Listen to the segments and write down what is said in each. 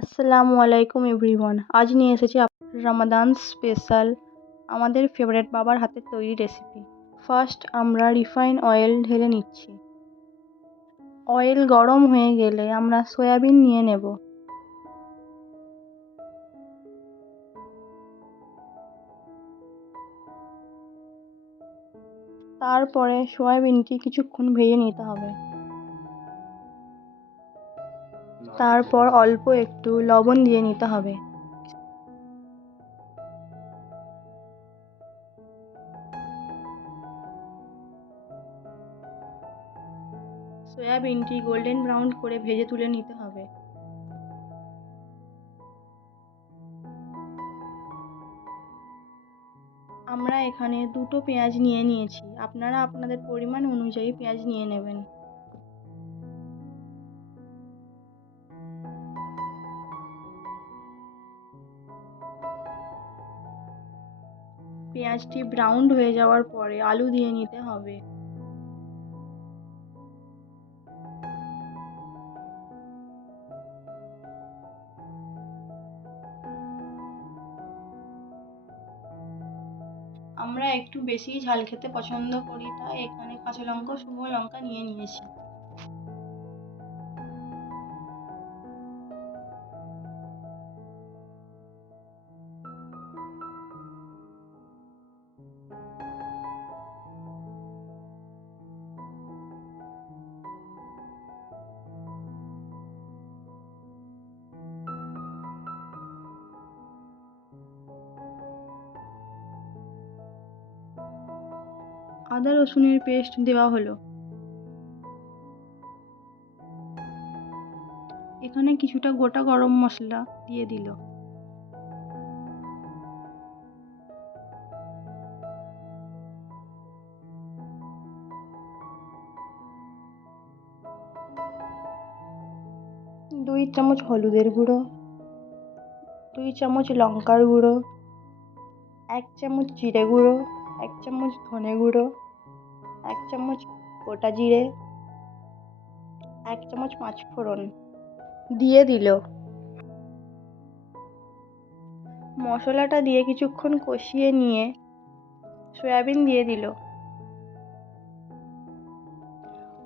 আসসালামু আলাইকুম এভরিওয়ান। আজ নিয়ে এসেছি রামাদান স্পেশাল আমাদের ফেভারিট বাবার হাতের তৈরি রেসিপি। ফার্স্ট আমরা রিফাইন অয়েল ঢেলে নিচ্ছি। অয়েল গরম হয়ে গেলে আমরা সয়াবিন নিয়ে নেব। তারপরে সয়াবিনটি কিছুক্ষণ ভেজে নিতে হবে। তারপর অল্প একটু লবণ দিয়ে নিতে হবে। সয়াবিনটি গোল্ডেন ব্রাউন করে ভেজে তুলে নিতে হবে। আমরা এখানে দুটো পেঁয়াজ নিয়ে নিয়েছি, আপনারা আপনাদের পরিমাণ অনুযায়ী পেঁয়াজ নিয়ে নেবেন। পেঁয়াজটি ব্রাউন হয়ে যাওয়ার পরে আলু দিয়ে নিতে হবে। আমরা একটু বেশি ঝাল খেতে পছন্দ করি, তাই এখানে কাঁচা লঙ্কা শুকনো লঙ্কা নিয়ে নিয়েছি। আদা রসুনের পেস্ট দেওয়া হলো। এখানে কিছুটা গোটা গরম মশলা দিয়ে দিল। 2 চামচ হলুদের গুঁড়ো, 2 চামচ লঙ্কার গুঁড়ো, 1 চামচ জিরে গুঁড়ো, 1 চামচ ধনে গুঁড়ো, 1 চামচ গোটা জিরে, 1 চামচ পাঁচফোড়ন দিয়ে দিল। মশলাটা দিয়ে কিছুক্ষণ কষিয়ে নিয়ে সয়াবিন দিয়ে দিল।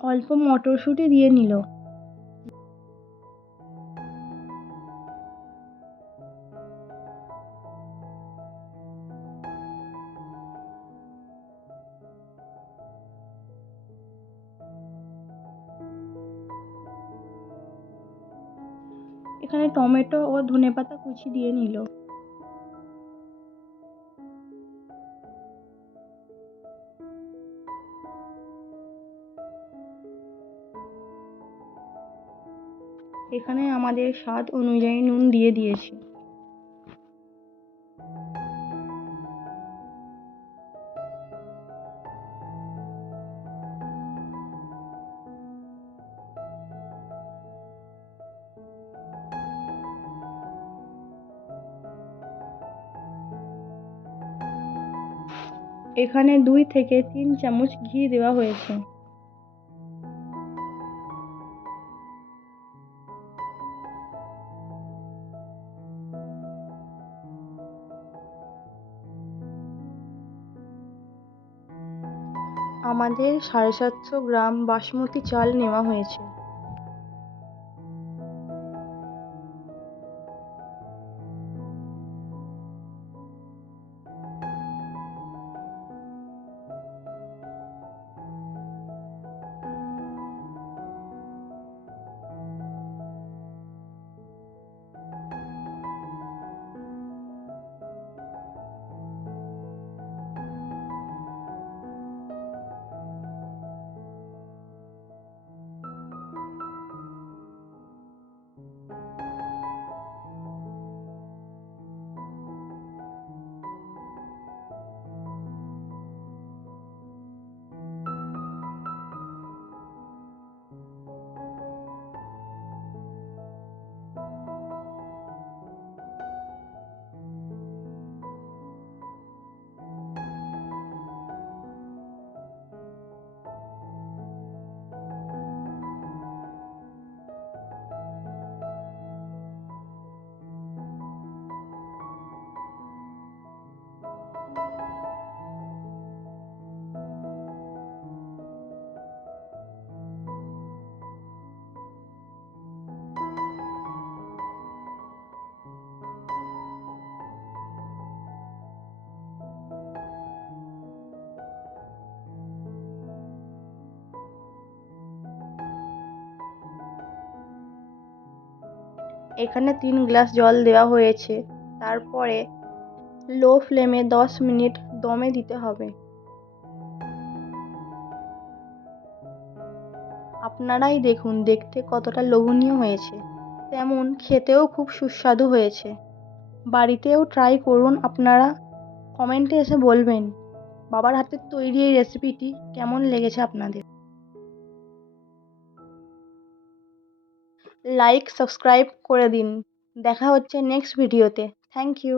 অল্প মটরশুঁটি দিয়ে নিল। এখানে টমেটো ও ধনেপাতা কুচি দিয়ে নিল। এখানে আমাদের স্বাদ অনুযায়ী নুন দিয়ে দিয়েছি। এখানে 2 থেকে 3 চামচ ঘি দেওয়া হয়েছে। আমাদের 750 গ্রাম বাসমতি চাল নেওয়া হয়েছে। এখানে 3 গ্লাস জল দেওয়া হয়েছে। তারপরে লো ফ্লেমে 10 মিনিট দমে দিতে হবে। আপনারাই দেখুন দেখতে কতটা লোভনীয় হয়েছে, তেমন খেতেও খুব সুস্বাদু হয়েছে। বাড়িতেও ট্রাই করুন আপনারা। কমেন্টে এসে বলবেন বাবার হাতের তৈরি এই রেসিপিটি কেমন লেগেছে আপনাদের। লাইক সাবস্ক্রাইব করে দিন। দেখা হচ্ছে নেক্সট ভিডিওতে। Thank you.